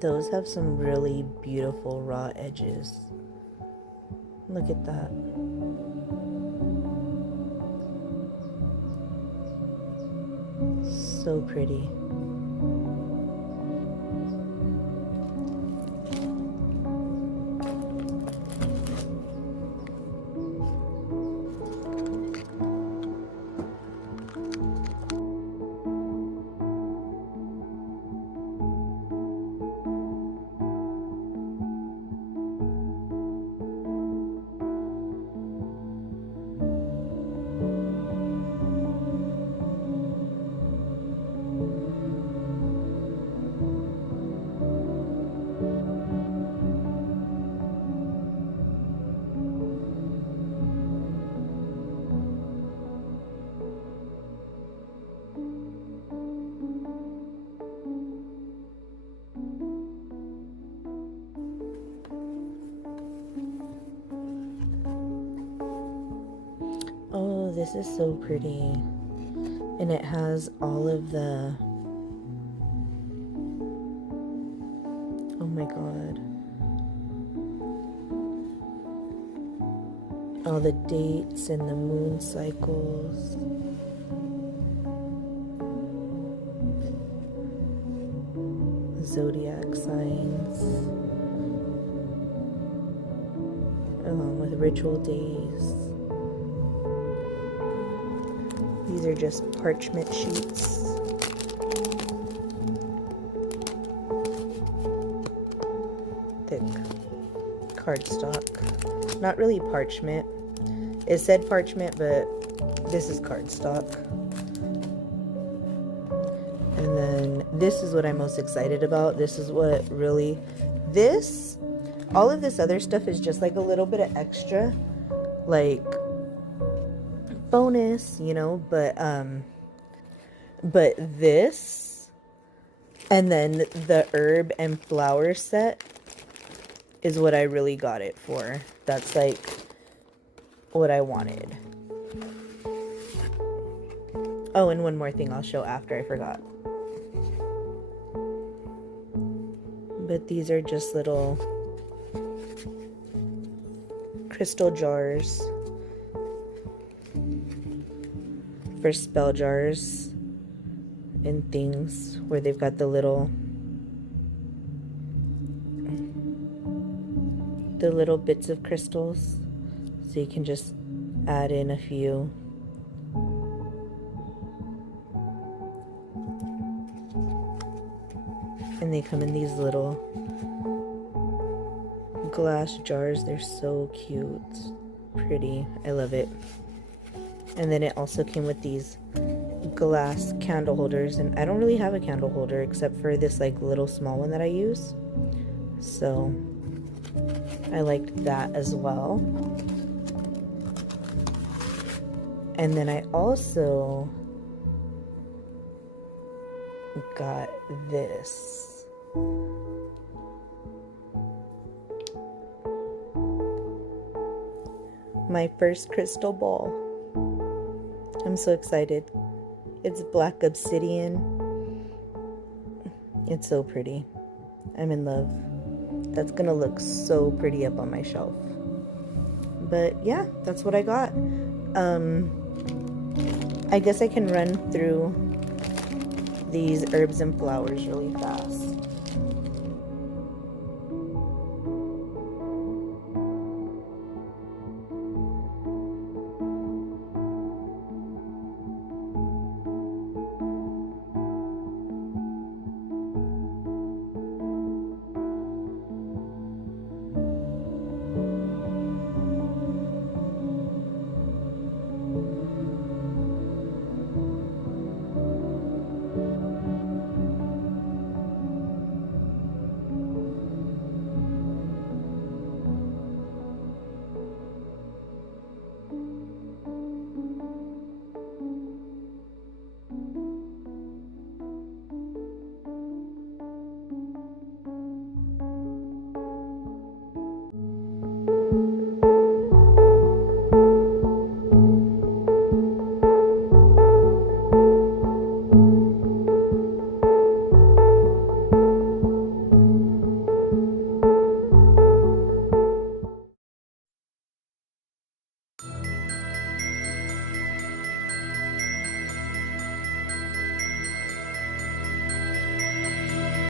Those have some really beautiful raw edges. Look at that. So pretty. Oh, this is so pretty. And it has all of the... Oh my god. All the dates and the moon cycles. Zodiac signs. Along with ritual days. These are just parchment sheets. Thick cardstock. Not really parchment. It said parchment, but this is cardstock. And then this is what I'm most excited about. This is what really... all of this other stuff is just like a little bit of extra. Like... bonus, you know, but this and then the herb and flower set is what I really got it for. That's like what I wanted. Oh, and one more thing I'll show after, I forgot. But these are just little crystal jars for spell jars and things where they've got the little bits of crystals, so you can just add in a few. And they come in these little glass jars. They're so cute, pretty. I love it. And then it also came with these glass candle holders, and I don't really have a candle holder except for this like little small one that I use, so I liked that as well. And then I also got this. My first crystal ball. I'm so excited. It's black obsidian. It's so pretty. I'm in love. That's gonna look so pretty up on my shelf. But yeah, that's what I got. I guess I can run through these herbs and flowers really fast.